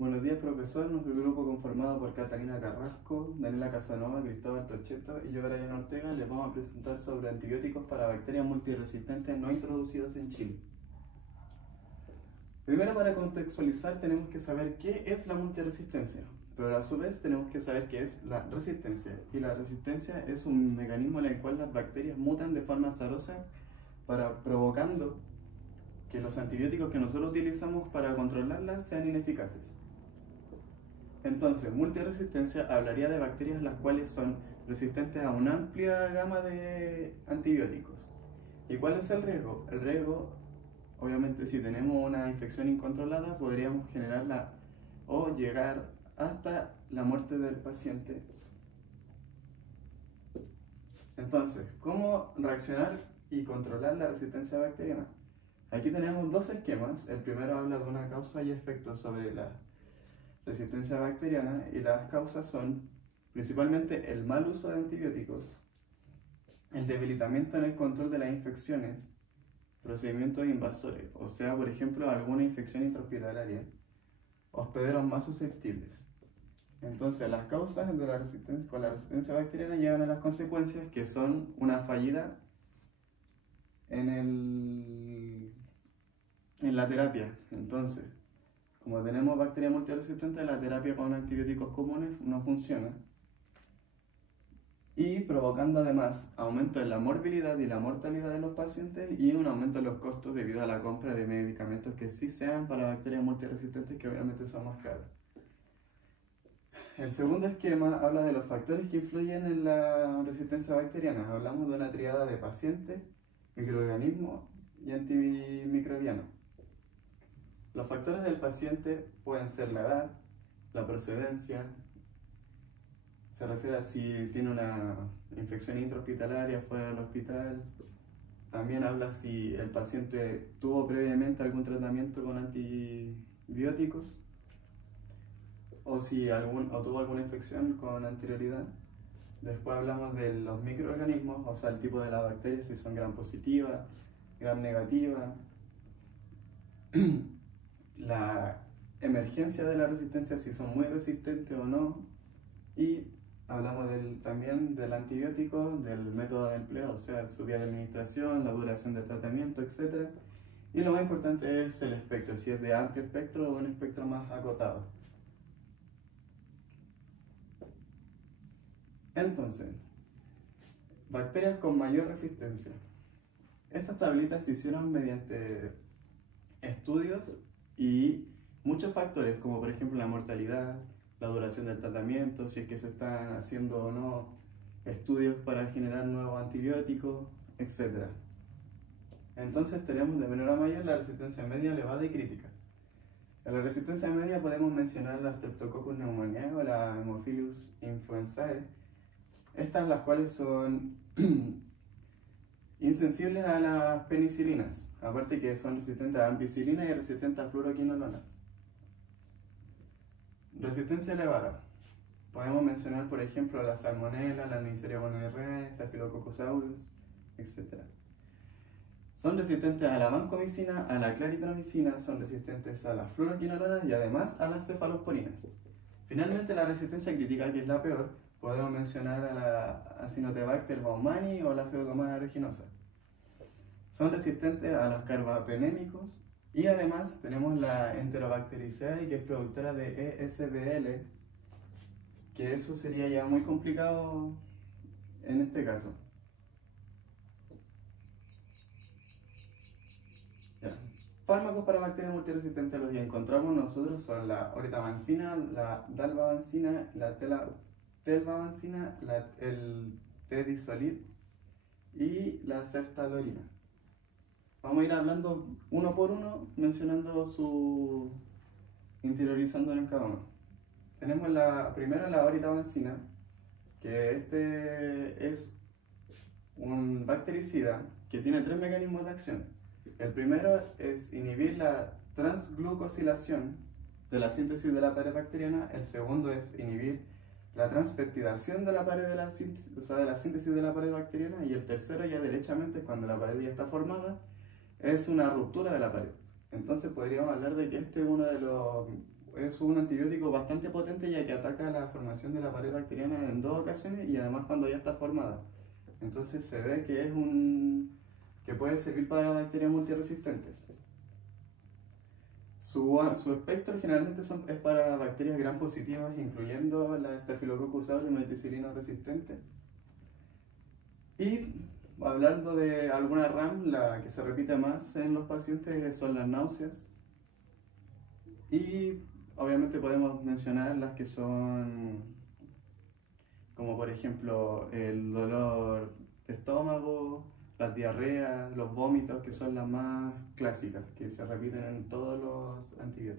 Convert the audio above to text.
Buenos días, profesor. Nuestro grupo conformado por Catalina Carrasco, Daniela Casanova, Cristóbal Tocheto y yo, Brian Ortega, les vamos a presentar sobre antibióticos para bacterias multiresistentes no introducidos en Chile. Primero, para contextualizar, tenemos que saber qué es la multiresistencia, pero a su vez tenemos que saber qué es la resistencia. Y la resistencia es un mecanismo en el cual las bacterias mutan de forma azarosa provocando que los antibióticos que nosotros utilizamos para controlarlas sean ineficaces. Entonces, multiresistencia hablaría de bacterias las cuales son resistentes a una amplia gama de antibióticos. ¿Y cuál es el riesgo? El riesgo, obviamente, si tenemos una infección incontrolada, podríamos generarla o llegar hasta la muerte del paciente. Entonces, ¿cómo reaccionar y controlar la resistencia bacteriana? Aquí tenemos dos esquemas. El primero habla de una causa y efecto sobre la resistencia bacteriana, y las causas son principalmente el mal uso de antibióticos, el debilitamiento en el control de las infecciones, procedimientos invasores, o sea, por ejemplo, alguna infección intrahospitalaria, hospederos más susceptibles. Entonces, las causas de la resistencia con la resistencia bacteriana llevan a las consecuencias que son una fallida en la terapia. Entonces, como tenemos bacterias multiresistentes, la terapia con antibióticos comunes no funciona, y provocando además aumento en la morbilidad y la mortalidad de los pacientes y un aumento en los costos debido a la compra de medicamentos que sí sean para bacterias multiresistentes, que obviamente son más caros. El segundo esquema habla de los factores que influyen en la resistencia bacteriana. Hablamos de una tríada de paciente, microorganismo y antimicrobiano. Los factores del paciente pueden ser la edad, la procedencia, se refiere a si tiene una infección intrahospitalaria fuera del hospital. También habla si el paciente tuvo previamente algún tratamiento con antibióticos o si tuvo alguna infección con anterioridad. Después hablamos de los microorganismos, o sea, el tipo de la bacteria, si son gram positiva, gram negativa. La emergencia de la resistencia, si son muy resistentes o no, y hablamos también del antibiótico, del método de empleo, o sea, su vía de administración, la duración del tratamiento, etc. Y lo más importante es el espectro, si es de amplio espectro o un espectro más acotado. Entonces, bacterias con mayor resistencia. Estas tablitas se hicieron mediante estudios y muchos factores, como por ejemplo la mortalidad, la duración del tratamiento, si es que se están haciendo o no estudios para generar nuevos antibióticos, etc. Entonces tenemos de menor a mayor la resistencia media, elevada y crítica. En la resistencia media podemos mencionar la Streptococcus pneumoniae o la Haemophilus influenzae, estas las cuales son insensibles a las penicilinas, aparte que son resistentes a ampicilina y resistentes a fluoroquinolonas. Resistencia elevada. Podemos mencionar, por ejemplo, la Salmonella, la Neisseria gonorrhoeae, Staphylococcus aureus, etc. Son resistentes a la vancomicina, a la claritromicina, son resistentes a las fluoroquinolonas y además a las cefalosporinas. Finalmente, la resistencia crítica, que es la peor, podemos mencionar a la Acinetobacter baumannii o la Pseudomonas aeruginosa. Son resistentes a los carbapenémicos y además tenemos la Enterobacteriaceae, que es productora de ESBL, que eso sería ya muy complicado en este caso. Ya. Fármacos para bacterias multiresistentes, los que encontramos nosotros son la oritavancina, la dalbavancina, la telbavancina, el tedisolid y la ceftalorina. Vamos a ir hablando uno por uno, mencionando interiorizándonos en cada uno. Tenemos primero la oritavancina, que es un bactericida que tiene tres mecanismos de acción. El primero es inhibir la transglucosilación de la síntesis de la pared bacteriana. El segundo es inhibir la transpeptidación de la pared de la síntesis de la pared bacteriana. Y el tercero, ya derechamente, cuando la pared ya está formada, es una ruptura de la pared. Entonces podríamos hablar de que este es uno de los es un antibiótico bastante potente ya que ataca la formación de la pared bacteriana en 2 ocasiones y además cuando ya está formada. Entonces se ve que que puede servir para bacterias multiresistentes. Su espectro generalmente es para bacterias gram positivas, incluyendo la Staphylococcus aureus meticilina resistente. Y hablando de alguna RAM, la que se repite más en los pacientes son las náuseas. Y obviamente podemos mencionar las que son, como por ejemplo, el dolor de estómago, las diarreas, los vómitos, que son las más clásicas, que se repiten en todos los antibióticos.